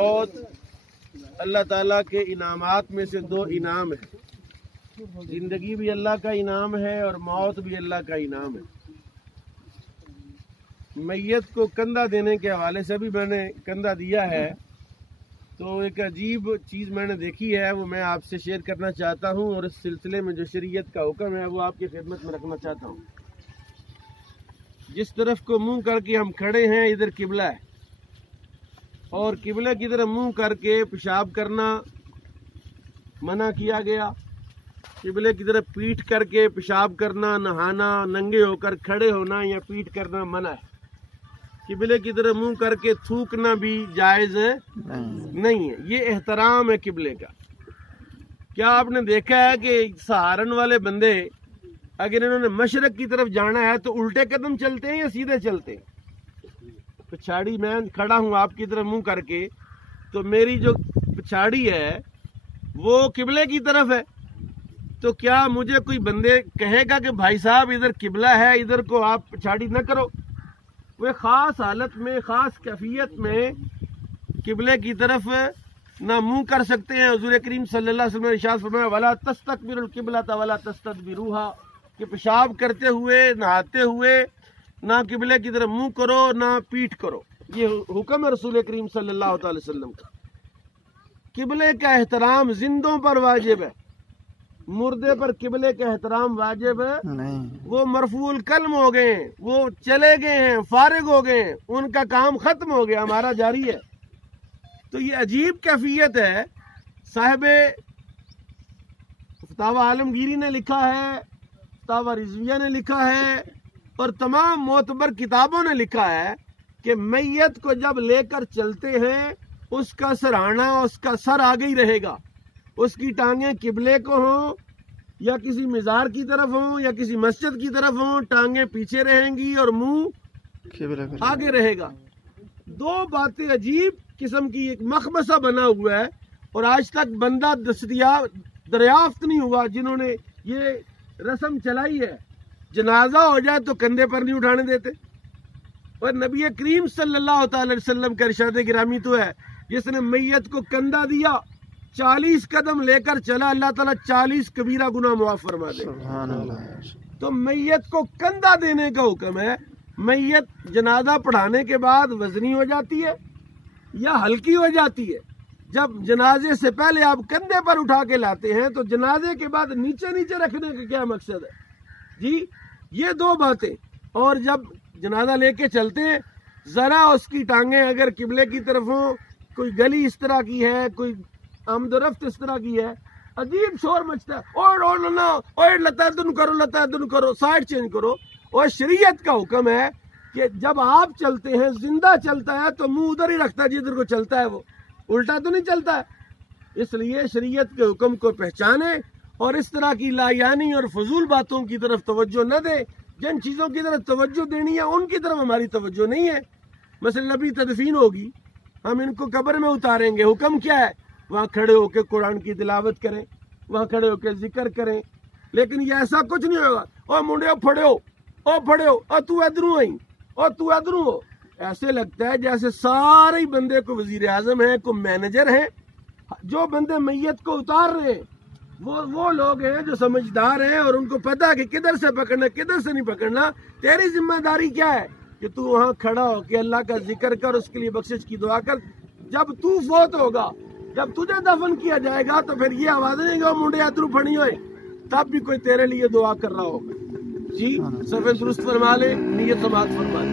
موت اللہ تعالیٰ کے انعامات میں سے دو انعام ہے. زندگی بھی اللہ کا انعام ہے اور موت بھی اللہ کا انعام ہے. میت کو کندھا دینے کے حوالے سے بھی میں نے کندھا دیا ہے، تو ایک عجیب چیز میں نے دیکھی ہے، وہ میں آپ سے شیئر کرنا چاہتا ہوں، اور اس سلسلے میں جو شریعت کا حکم ہے وہ آپ کی خدمت میں رکھنا چاہتا ہوں. جس طرف کو منہ کر کے ہم کھڑے ہیں ادھر قبلہ ہے، اور قبلے کی طرف منہ کر کے پیشاب کرنا منع کیا گیا. قبلے کی طرف پیٹھ کر کے پیشاب کرنا، نہانا، ننگے ہو کر کھڑے ہونا یا پیٹھ کرنا منع ہے. قبلے کی طرف منہ کر کے تھوکنا بھی جائز نہیں ہے. یہ احترام ہے قبلے کا. کیا آپ نے دیکھا ہے کہ سہارن والے بندے اگر انہوں نے مشرق کی طرف جانا ہے تو الٹے قدم چلتے ہیں یا سیدھے چلتے ہیں؟ پچھاڑی میں کھڑا ہوں آپ کی طرف منہ کر کے، تو میری جو پچھاڑی ہے وہ قبلے کی طرف ہے، تو کیا مجھے کوئی بندے کہے گا کہ بھائی صاحب ادھر قبلہ ہے، ادھر کو آپ پچھاڑی نہ کرو؟ وہ خاص حالت میں، خاص کیفیت میں قبلے کی طرف نہ منہ کر سکتے ہیں. حضور کریم صلی اللہ علیہ وسلم نے ارشاد فرمایا وَلَا تَسْتَقْبِلُوا الْقِبْلَةَ وَلَا تَسْتَدْبِرُوهَا، کہ پیشاب کرتے ہوئے، نہاتے ہوئے نہ قبلے کی طرف منہ کرو نہ پیٹھ کرو. یہ حکم ہے رسول کریم صلی اللہ تعالی وسلم کا. قبلے کا احترام زندوں پر واجب ہے، مردے پر قبلے کا احترام واجب نہیں. وہ مرفوع القلم ہو گئے ہیں، وہ چلے گئے ہیں، فارغ ہو گئے ہیں، ان کا کام ختم ہو گیا، ہمارا جاری ہے. تو یہ عجیب کیفیت ہے. صاحب فتاوی عالمگیری نے لکھا ہے، فتاوی رضویہ نے لکھا ہے، اور تمام معتبر کتابوں نے لکھا ہے کہ میت کو جب لے کر چلتے ہیں اس کا سرہانا، اس کا سر آگے ہی رہے گا. اس کی ٹانگیں قبلے کو ہوں یا کسی مزار کی طرف ہوں یا کسی مسجد کی طرف ہوں، ٹانگیں پیچھے رہیں گی اور منہ آگے رہے گا. دو باتیں عجیب قسم کی ایک مخمصہ بنا ہوا ہے، اور آج تک بندہ دریافت نہیں ہوا جنہوں نے یہ رسم چلائی ہے. جنازہ ہو جائے تو کندھے پر نہیں اٹھانے دیتے. اور نبی کریم صلی اللہ تعالی وسلم کا ارشاد گرامی تو ہے، جس نے میت کو کندھا دیا 40 قدم لے کر چلا، اللہ تعالیٰ 40 کبیرہ گناہ معاف فرما دے. تو میت کو کندھا دینے کا حکم ہے. میت جنازہ پڑھانے کے بعد وزنی ہو جاتی ہے یا ہلکی ہو جاتی ہے. جب جنازے سے پہلے آپ کندھے پر اٹھا کے لاتے ہیں تو جنازے کے بعد نیچے نیچے رکھنے کا کیا مقصد ہے؟ جی یہ دو باتیں. اور جب جنازہ لے کے چلتے ہیں ذرا اس کی ٹانگیں اگر قبلے کی طرف ہوں، کوئی گلی اس طرح کی ہے، کوئی آمد و رفت اس طرح کی ہے، عجیب شور مچتا ہے، اور لتا دن کرو، سائڈ چینج کرو. اور شریعت کا حکم ہے کہ جب آپ چلتے ہیں زندہ چلتا ہے تو منہ ادھر ہی رکھتا ہے جدھر کو چلتا ہے، وہ الٹا تو نہیں چلتا ہے. اس لیے شریعت کے حکم کو پہچانے اور اس طرح کی لایانی اور فضول باتوں کی طرف توجہ نہ دے. جن چیزوں کی طرف توجہ دینی ہے ان کی طرف ہماری توجہ نہیں ہے. مثلا نبی تدفین ہوگی، ہم ان کو قبر میں اتاریں گے، حکم کیا ہے؟ وہاں کھڑے ہو کے قرآن کی تلاوت کریں، وہاں کھڑے ہو کے ذکر کریں. لیکن یہ ایسا کچھ نہیں ہوگا، او منڈے پھڑے ہو، اور تو ادھروں آئی، اور تو ادھروں ہو. ایسے لگتا ہے جیسے سارے بندے کو وزیر اعظم ہیں، کو مینیجر ہیں. جو بندے میت کو اتار رہے ہیں وہ لوگ ہیں جو سمجھدار ہیں، اور ان کو پتا ہے کہ کدھر سے پکڑنا کدھر سے نہیں پکڑنا. تیری ذمہ داری کیا ہے کہ تو وہاں کھڑا ہو کے اللہ کا ذکر کر، اس کے لیے بخشش کی دعا کر. جب تو فوت ہوگا، جب تجھے دفن کیا جائے گا تو پھر یہ آواز نہیں گا منڈے ادھر پھڑی ہوئے، تب بھی کوئی تیرے لیے دعا کر رہا ہوگا. جی صرف درست فرما لے، نیت سماعت فرما لے.